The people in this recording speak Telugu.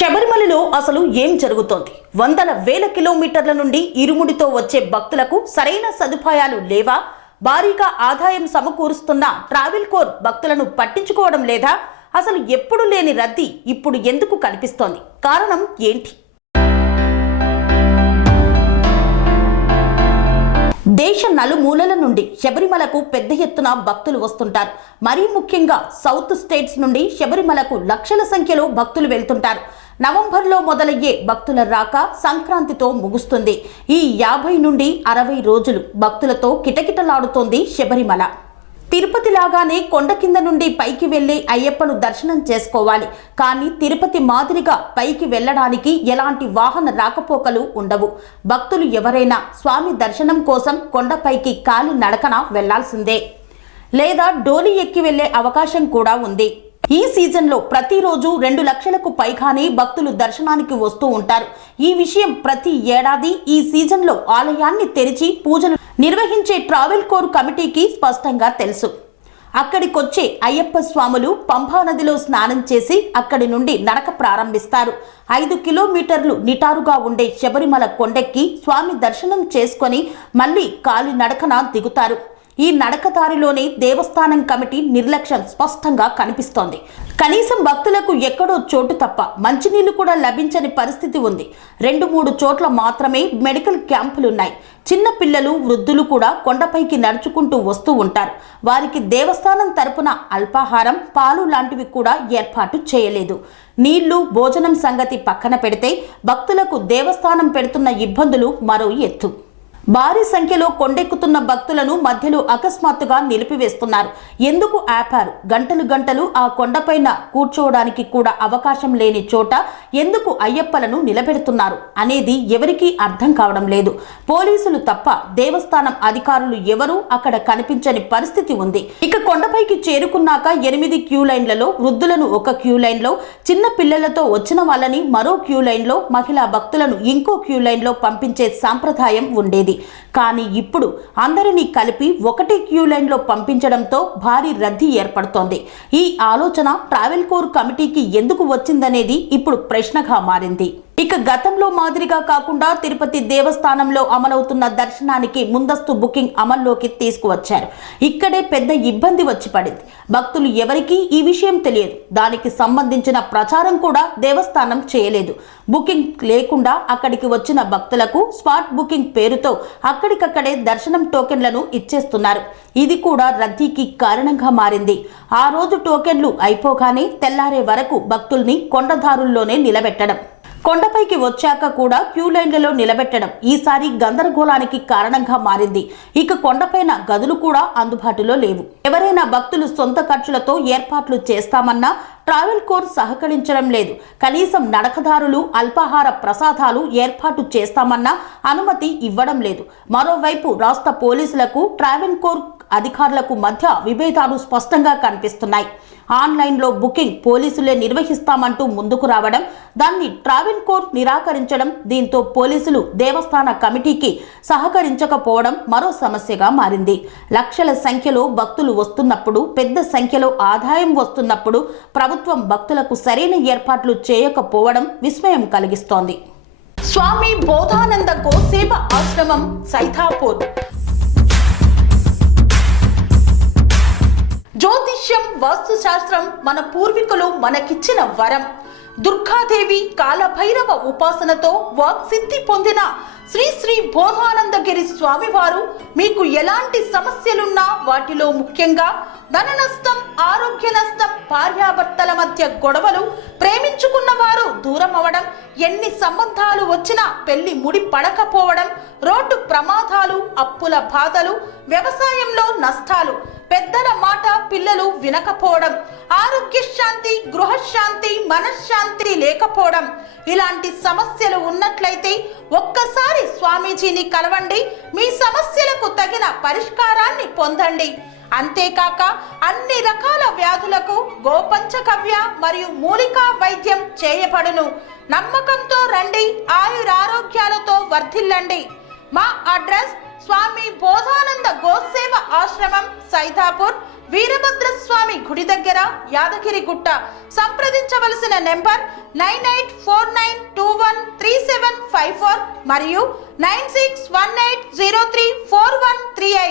శబరిమలలో అసలు ఏం జరుగుతోంది? వందల వేల కిలోమీటర్ల నుండి ఇరుముడితో వచ్చే భక్తులకు సరైన సదుపాయాలు లేవా? భారీగా ఆదాయం సమకూరుస్తున్న ట్రావెల్ కోర్ భక్తులను పట్టించుకోవడం లేదా? అసలు ఎప్పుడు లేని రద్దీ ఇప్పుడు ఎందుకు కనిపిస్తోంది? కారణం ఏంటి? దేశ నలుమూలల నుండి శబరిమలకు పెద్ద ఎత్తున భక్తులు వస్తుంటారు. మరీ ముఖ్యంగా సౌత్ స్టేట్స్ నుండి శబరిమలకు లక్షల సంఖ్యలో భక్తులు వెళ్తుంటారు. నవంబర్లో మొదలయ్యే భక్తుల రాక సంక్రాంతితో ముగుస్తుంది. ఈ 50 నుండి 60 రోజులు భక్తులతో కిటకిటలాడుతోంది శబరిమల. తిరుపతి లాగానే కొండ కింద నుండి పైకి వెళ్లి అయ్యప్పను దర్శనం చేసుకోవాలి. కానీ తిరుపతి మాదిరిగా పైకి వెళ్లడానికి ఎలాంటి వాహన రాకపోకలు ఉండవు. భక్తులు ఎవరైనా స్వామి దర్శనం కోసం కొండపైకి కాలి నడకన వెళ్లాల్సిందే, లేదా డోలి ఎక్కి వెళ్లే అవకాశం కూడా ఉంది. ఈ సీజన్లో ప్రతిరోజు 2 లక్షలకు పైగానే భక్తులు దర్శనానికి వస్తూ ఉంటారు. ఈ విషయం ప్రతి ఏడాది ఈ సీజన్లో ఆలయాన్ని తెరిచి పూజలు నిర్వహించే ట్రావెల్ కోర్ కమిటీకి స్పష్టంగా తెలుసు. అక్కడికొచ్చే అయ్యప్ప స్వాములు పంపా నదిలో స్నానం చేసి అక్కడి నుండి నడక ప్రారంభిస్తారు. 5 కిలోమీటర్లు నిటారుగా ఉండే శబరిమల కొండెక్కి స్వామి దర్శనం చేసుకొని మళ్ళీ కాలి నడకన దిగుతారు. ఈ నడకదారిలోనే దేవస్థానం కమిటీ నిర్లక్ష్యం స్పష్టంగా కనిపిస్తోంది. కనీసం భక్తులకు ఎక్కడో చోటు తప్ప మంచినీళ్లు కూడా లభించని పరిస్థితి ఉంది. 2-3 చోట్ల మాత్రమే మెడికల్ క్యాంపులున్నాయి. చిన్న పిల్లలు, వృద్ధులు కూడా కొండపైకి నడుచుకుంటూ వస్తూ ఉంటారు. వారికి దేవస్థానం తరపున అల్పాహారం, పాలు లాంటివి కూడా ఏర్పాటు చేయలేదు. నీళ్లు, భోజనం సంగతి పక్కన పెడితే భక్తులకు దేవస్థానం పెడుతున్న ఇబ్బందులు మరో ఎత్తు. భారీ సంఖ్యలో కొండెక్కుతున్న భక్తులను మధ్యలో అకస్మాత్తుగా నిలిపివేస్తున్నారు. ఎందుకు ఆపారు? గంటలు గంటలు ఆ కొండపైన కూర్చోవడానికి కూడా అవకాశం లేని చోట ఎందుకు అయ్యప్పలను నిలబెడుతున్నారు అనేది ఎవరికీ అర్థం కావడం లేదు. పోలీసులు తప్ప దేవస్థానం అధికారులు ఎవరూ అక్కడ కనిపించని పరిస్థితి ఉంది. ఇక కొండపైకి చేరుకున్నాక 8 క్యూ లైన్లలో వృద్ధులను ఒక క్యూ లైన్లో, చిన్న పిల్లలతో వచ్చిన వాళ్ళని మరో క్యూ లైన్లో, మహిళా భక్తులను ఇంకో క్యూ లైన్లో పంపించే సాంప్రదాయం ఉండేది. కానీ ఇప్పుడు అందరినీ కలిపి ఒకటే క్యూ లైన్లో పంపించడంతో భారీ రద్దీ ఏర్పడుతోంది. ఈ ఆలోచన ట్రావెల్ కోర్ కమిటీకి ఎందుకు వచ్చిందనేది ఇప్పుడు ప్రశ్నగా మారింది. ఇక గతంలో మాదిరిగా కాకుండా తిరుపతి దేవస్థానంలో అమలవుతున్న దర్శనానికి ముందస్తు బుకింగ్ అమల్లోకి తీసుకువచ్చారు. ఇక్కడే పెద్ద ఇబ్బంది వచ్చి పడింది. భక్తులు ఎవరికీ ఈ విషయం తెలియదు. దానికి సంబంధించిన ప్రచారం కూడా దేవస్థానం చేయలేదు. బుకింగ్ లేకుండా అక్కడికి వచ్చిన భక్తులకు స్పాట్ బుకింగ్ పేరుతో అక్కడికక్కడే దర్శనం టోకెన్లను ఇచ్చేస్తున్నారు. ఇది కూడా రద్దీకి కారణంగా మారింది. ఆ రోజు టోకెన్లు అయిపోగానే తెల్లారే వరకు భక్తుల్ని కొండదారుల్లోనే నిలబెట్టడం, కొండపైకి వచ్చాక కూడా క్యూ లైన్లలో నిలబెట్టడం ఈసారి గందరగోళానికి కారణంగా మారింది. ఇక కొండపైన గదులు కూడా అందుబాటులో లేవు. ఎవరైనా భక్తులు సొంత ఖర్చులతో ఏర్పాట్లు చేస్తామన్నా ట్రావెల్ కోర్ సహకరించడం లేదు. కనీసం నడకదారులు అల్పాహార ప్రసాదాలు ఏర్పాటు చేస్తామన్నా అనుమతి ఇవ్వడం లేదు. మరోవైపు రాష్ట్ర పోలీసులకు ట్రావెల్ కోర్ అధికారులకు మధ్య విభేదాలు స్పష్టంగా కనిపిస్తున్నాయి. ఆన్లైన్లో బుకింగ్ పోలీసులే నిర్వహిస్తామంటూ ముందుకు రావడం, దాన్ని ట్రావెల్ కోర్ నిరాకరించడం, దీంతో పోలీసులు దేవస్థాన కమిటీకి సహకరించకపోవడం మరో సమస్యగా మారింది. లక్షల సంఖ్యలో భక్తులు వస్తున్నప్పుడు, పెద్ద సంఖ్యలో ఆదాయం వస్తున్నప్పుడు ప్రభుత్వం భక్తులకు సరైన ఏర్పాట్లు చేయకపోవడం విస్మయం కలిగిస్తోంది. స్వామి బోధానంద గోసేవ ఆశ్రమం, సైతాపూర్. జ్యోతిష్యం, వాస్తుశాస్త్రం మన పూర్వీకులు మనకిచ్చిన వరం. దుర్గాదేవి, కాలభైరవ ఉపాసనతో వాక్సిద్ధి పొందిన శ్రీ శ్రీ బోధానందగిరి స్వామివారు మీకు ఎలాంటి సమస్యలున్నా, వాటిలో ముఖ్యంగా ధన నష్టం, ఆరోగ్య నష్టం, భార్యాభర్తల మధ్య గొడవలు, ప్రేమించుకున్న వారు దూరం అవడం, ఎన్ని సంబంధాలు వచ్చినా పెళ్లి ముడి పడకపోవడం, రోడ్డు ప్రమాదాలు, అప్పుల బాధలు, వ్యవసాయంలో నష్టాలు, పెద్దల మాట పిల్లలు వినకపోవడం, ఆరోగ్య శాంతి, గృహశాంతి, మనశ్శాంతి లేకపోవడం, ఇలాంటి సమస్యలు ఉన్నట్లయితే ఒక్కసారి స్వామీజీని కలవండి. మీ సమస్యలకు తగిన పరిష్కారాన్ని పొందండి. అంతేకాక అన్ని రకాల వ్యాధులకు గోపంచకవ్య మరియు మూలికా వైద్యం చేయబడును. నమ్మకంతో రండి, ఆయురారోగ్యాలతో వర్ధిల్లండి. మా అడ్రస్ స్వామి బోధానంద గోసేవ ఆశ్రమం, సైదాపూర్, వీరభద్రస్వామి గుడి దగ్గర, యాదగిరిగుట్ట. సంప్రదించవలసిన నెంబర్ 9849213754 మరియు 9618034138.